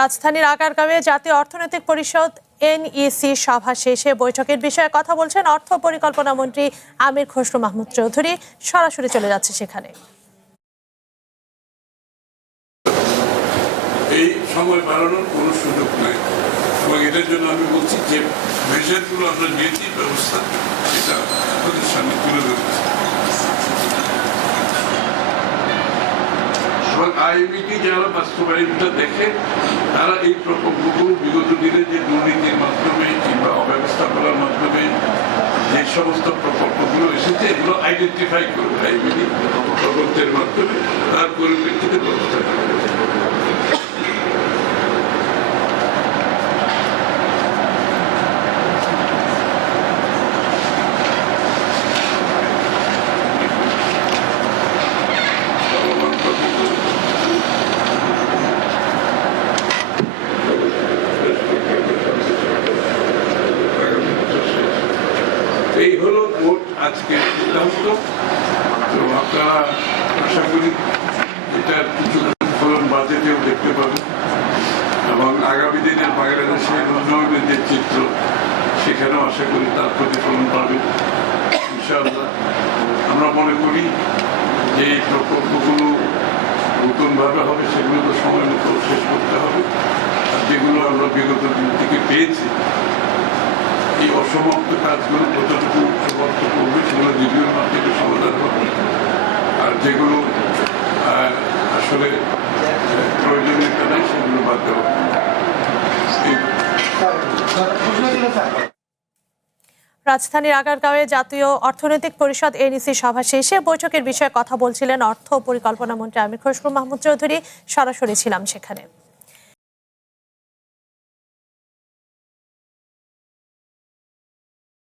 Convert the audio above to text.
রাজধানীর আগারগাঁওয়ে জাতীয় অর্থনৈতিক পরিষদ এনইসি সভা শেষে বৈঠকের বিষয়ে কথা বলছেন অর্থ পরিকল্পনা মন্ত্রী আমির খসরু মাহমুদ চৌধুরী। সরাসরি চলে যাচ্ছে সেখানে। এই সময় বাড়ানোর কোনো সুযোগ নাই এবং এটার জন্য আমি বলছি যে মেজারগুলো আমরা নিয়েছি ব্যবস্থা এটা আপনাদের সামনে তুলে ধরেছি এবং আইএমইটি যারা বাস্তবায়নটা দেখে তারা এই প্রকল্পগুলো বিগত দিনে যে দুর্নীতির মাধ্যমে কিংবা অব্যবস্থাপনার মাধ্যমে যে সমস্ত প্রকল্পগুলো এসেছে এগুলো আইডেন্টিফাই করবে আইএমইটি তদন্তের মাধ্যমে তার পরিপ্রেক্ষিতে ব্যবস্থা করবে। এই হলো ভোট আজকের সিদ্ধান্ত। তো আপনারা আশা করি এটার কিছু ফলন বাজেটেও দেখতে পাবেন এবং আগামী দিনের বাংলাদেশের উন্নয়নের যে চিত্র সেখানেও আশা করি তার প্রতিফলন পাবেন ইনশাআল্লাহ। আমরা মনে করি যে এই প্রকল্পগুলো নতুনভাবে হবে সেগুলো তো সময় মতো শেষ করতে হবে, আর যেগুলো আমরা বিগত দিন থেকে পেয়েছি এই অসমাপ্ত কাজগুলো যতটুকু সমাপ্ত করবে সেগুলো রিভিউর মাধ্যমে সমাধান হবে, আর যেগুলো আসলে প্রয়োজনীয়তা নেই সেগুলো বাদ দেওয়া। রাজধানীর আগারগাঁওয়ে জাতীয় অর্থনৈতিক পরিষদ এনইসি সভা শেষে বৈঠকের বিষয়ে কথা বলছিলেন অর্থ পরিকল্পনা মন্ত্রী আমির খসরু মাহমুদ চৌধুরী। সরাসরি ছিলাম সেখানে।